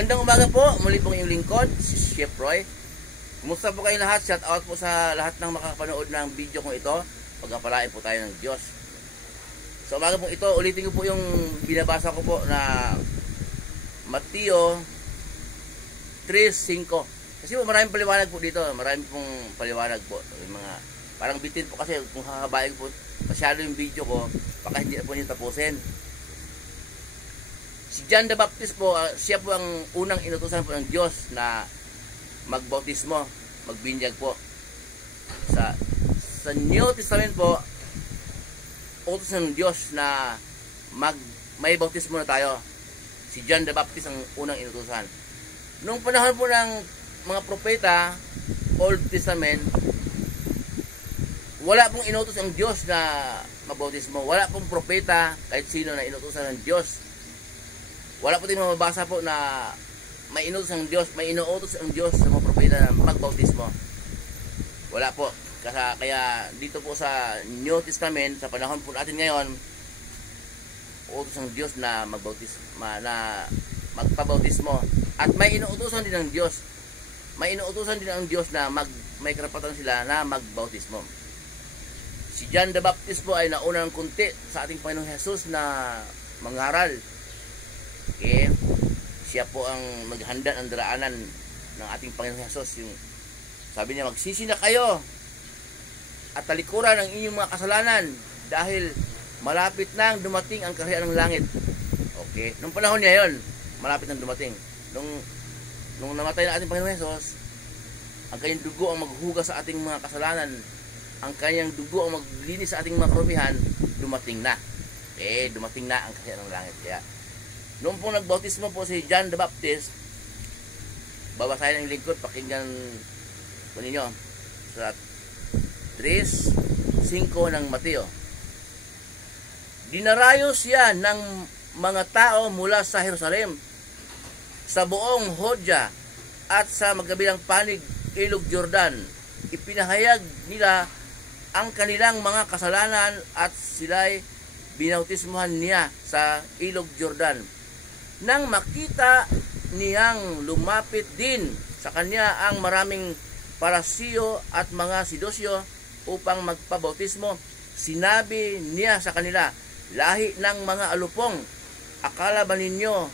Magandang umaga po, muli pong iyong lingkod, si Chef Roy. Kumusta po kayo lahat? Shout out po sa lahat ng makakapanood ng video kong ito. Pagkapalain po tayo ng Diyos. Sa umaga pong ito, ulitin ko po yung binabasa ko po na Mateo 3:5. Kasi po maraming paliwanag po dito, maraming pong paliwanag po. Yung mga, parang bitin po kasi kung kakabayan po masyado yung video ko, baka hindi na po niyo tapusin. Si John the Baptist po, siya po ang unang inutusan po ng Diyos na magbautismo, magbinyag po. Sa New Testament po, utos ng Diyos na may bautismo na tayo. Si John the Baptist ang unang inutusan. Nung panahon po ng mga propeta, Old Testament, wala pong inutos ang Diyos na magbautismo. Wala pong propeta, kahit sino na inutusan ng Diyos. Wala po tayong mababasa po na may inutos ang Diyos, may inuutos ang Diyos sa mga propeta na magbautismo. Wala po. Kaya dito po sa New Testament, sa panahon po natin ngayon, utos ang Diyos na magpabautismo. At may inuutosan din ang Diyos. May inuutosan din ang Diyos na may karapatan sila na magbautismo. Si John the Baptist po ay nauna ng kunti sa ating Panginoong Jesus na mangaral. Okay. Siya po ang maghanda ng daraanan ng ating Panginoong Hesus. Yung sabi niya, magsisi na kayo at talikuran ang inyong mga kasalanan dahil malapit nang dumating ang kaharian ng langit. Okay. Nung panahon niya yon, malapit nang dumating. Nung namatay na ating Panginoong Hesus, ang kanyang dugo ang maghugas sa ating mga kasalanan, ang kanyang dugo ang maglinis sa ating mga karumihan, dumating na. Okay. Dumating na ang kaharian ng langit. Kaya noong pong nagbautismo po si John the Baptist, babasahin ang lingkod, pakinggan po ninyo sa 3:5 ng Mateo. Dinarayo siya ng mga tao mula sa Jerusalem, sa buong Judea at sa magkabilang panig ilog Jordan. Ipinahayag nila ang kanilang mga kasalanan at sila'y binautismuhan niya sa ilog Jordan. Nang makita niyang lumapit din sa kanya ang maraming Parasiyo at mga Sidosyo upang magpabautismo, sinabi niya sa kanila, lahi ng mga alupong, akala ba ninyo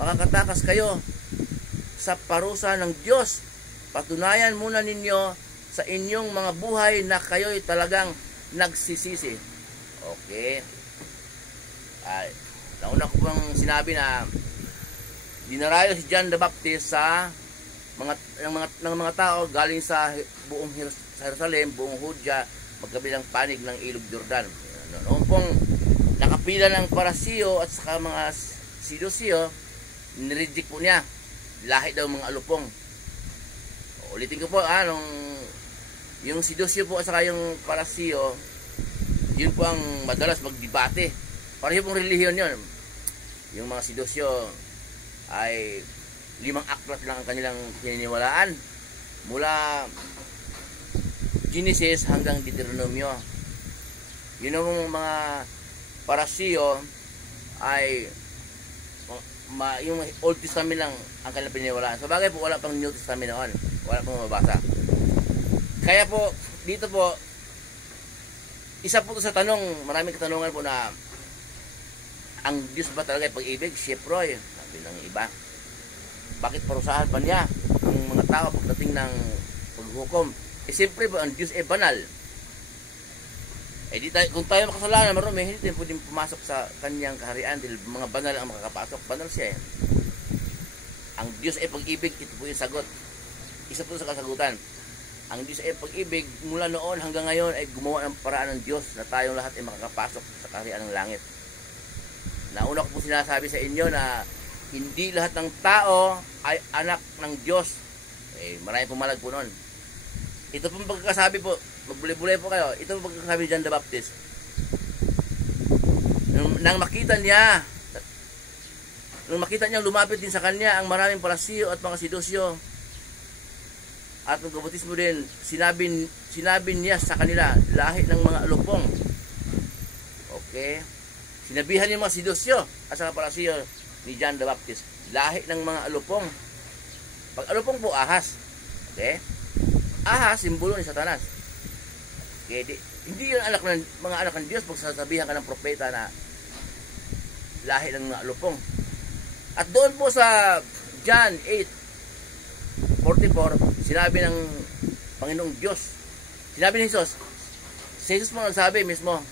makakatakas kayo sa parusa ng Diyos? Patunayan muna ninyo sa inyong mga buhay na kayo'y talagang nagsisisi. Okay. Nauna ko pang sinabi na dinarayo si John the Baptist sa mga tao galing sa buong Jerusalem, buong Judea, magkabilang panig ng ilog Jordan. Noong pong nakapila ng Parasiyo at saka mga Sidosyo, nireject po niya. Lahi daw mga alupong. Ulitin ko po, yung Sidosyo po at saka yung Parasiyo, yun po ang madalas magdebate. Pareho pong relihiyon yun. Yung mga Sidosyo ay 5 aklat lang ang kanilang pininiwalaan mula Genesis hanggang Deuteronomio. Yun ang mga Parasiyo ay yung Old Testament lang ang kanilang pininiwalaan. Sa bagay po wala pang New Testament noon, wala pang mabasa. Kaya po dito po isa po sa tanong, maraming katanungan po na ang Diyos ba talaga ay pag-ibig? Chef Roy, sabi ng iba. Bakit parusahan pa niya ang mga tao pagdating ng paghukom? Siyempre po, ang Diyos ay banal. Kung tayo makasalanan, marami, hindi tayo pwedeng pumasok sa kanyang kaharian dahil mga banal ang makakapasok. Banal siya eh. Ang Diyos ay pag-ibig, ito po yung sagot. Isa po sa kasagutan. Ang Diyos ay pag-ibig, mula noon hanggang ngayon ay gumawa ng paraan ng Diyos na tayong lahat ay makakapasok sa kaharian ng langit. Nauna ko po sinasabi sa inyo na hindi lahat ng tao ay anak ng Diyos. Marami pumalag po noon. Ito pong pagkakasabi po, magbulay-bulay po kayo, ito pong pagkakasabi ni John the Baptist. Nang makita niya lumapit din sa kanya ang maraming Parasiyo at mga Sidosyo at magkabautismo din, sinabi niya sa kanila, lahi ng mga alupong. Okay. Sinabihan niya mga Sidosyo at saka Parasiyo ni John the Baptist, lahi ng mga alupong. Pag alupong po, ahas. Okay? Ahas, simbolo ni Satanas. Okay? Hindi yun mga anak ng Diyos pag sasabihan ka ng propeta na lahi ng mga alupong. At doon po sa John 8:44, sinabi ng Panginoong Diyos, sinabi ni Jesus, si Jesus mo nagsabi mismo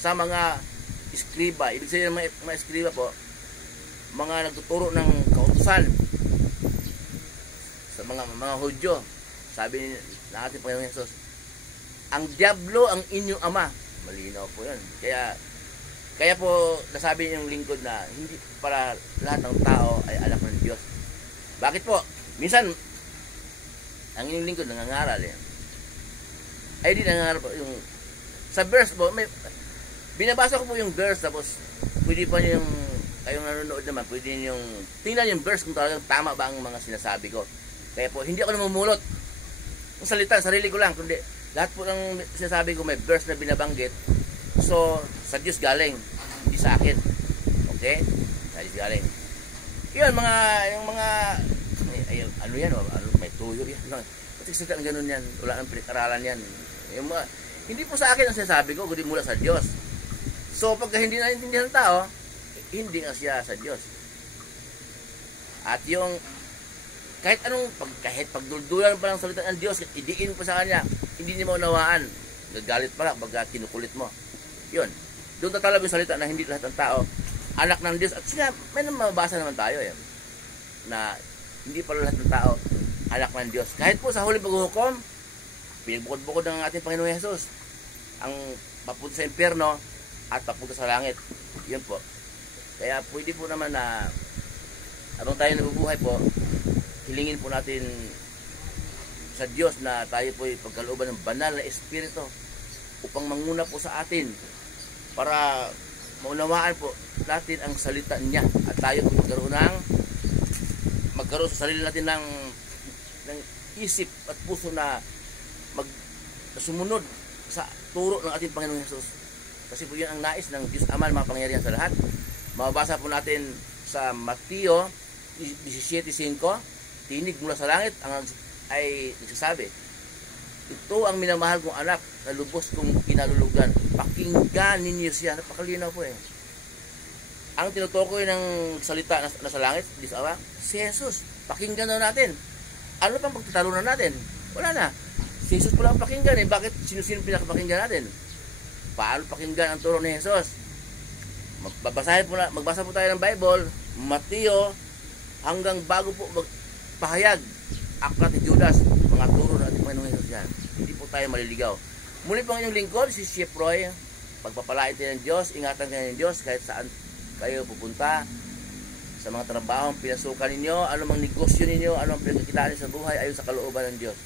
sa mga iskriba, ibig sabihin ng mga iskriba po, mga nagtuturo ng kautusan sa mga Hudyo. Sabi ng ating Panginoong Jesus, ang diablo ang inyong ama. Malinaw po yun. Kaya po nasabi yung lingkod na hindi para lahat ng tao ay anak ng Diyos. Bakit po? Minsan ang inyong lingkod nangangaral yan. Ay di nangangaral po yung sa verse po, binabasa ko po yung verse, tapos pwede pa yung kayong nanonood naman, pwede yung tingnan yung verse kung talagang tama ba ang mga sinasabi ko. Kaya po hindi ako namumulot ng salita, sarili ko lang, kundi lahat po ng sinasabi ko may verse na binabanggit. So, sa Diyos galing, hindi sa akin. Okay? Sa Diyos galing. Yun, yung mga, ano yan, may tuyo yan. Pati salita ng ganun yan, wala nang pinag-aralan yan. Yung hindi po sa akin ang sinasabi ko, kundi mula sa Diyos. So, pagka hindi naintindihan ng tao, hindi nga siya sa Diyos. At yung, kahit pagduldulan pa ng salita ng Diyos, idiin pa sa kanya, hindi niya maunawaan. Gagalit pala pagka kinukulit mo. Yun. Doon tatalab yung salita na hindi lahat ng tao anak ng Diyos. At sila, may mababasa naman tayo na hindi pala lahat ng tao anak ng Diyos. Kahit po sa huling paghuhukom, pinagbukod-bukod ng ating Panginoon Jesus ang papunta sa impyerno at papunta sa langit. Yun po. Kaya pwede po naman na habang tayo nabubuhay po, hilingin po natin sa Diyos na tayo po ay pagkalooban ng banal na Espiritu upang manguna po sa atin para maunawaan po natin ang salita niya at tayo po magkaroon sa sarili natin ng isip at puso na sumunod sa turo ng ating Panginoong Jesus. Kasi po yan ang nais ng Diyos Ama na makapangyarihan sa lahat. Mababasa po natin sa Mateo 17:5, tinig mula sa langit ay nagsasabi, ito ang minamahal kong anak na lubos kong kinalulugan. Pakinggan ninyo siya. Napakalinaw po Ang tinutukoy ng salita na sa langit, Diyos Ama, si Jesus. Pakinggan daw natin. Ano pang pagtatalunan natin? Wala na. Si Jesus pala ang pakinggan Bakit sino-sino pinakapakinggan natin? Paano pakinggan ang turo ni Jesus? Magbasa po tayo ng Bible, Mateo, hanggang bago po magpahayag aklat ni Judas, mga turo ng ating Panginoong Jesus yan. Hindi po tayo maliligaw. Muli po ang inyong lingkod, si Chef Roy. Pagpapalain tayo ng Diyos, ingatan kayo ng Diyos kahit saan kayo pupunta, sa mga trabaho pinasukan ninyo, anumang negosyo ninyo, anumang pinagkikitaan sa buhay ayon sa kalooban ng Diyos.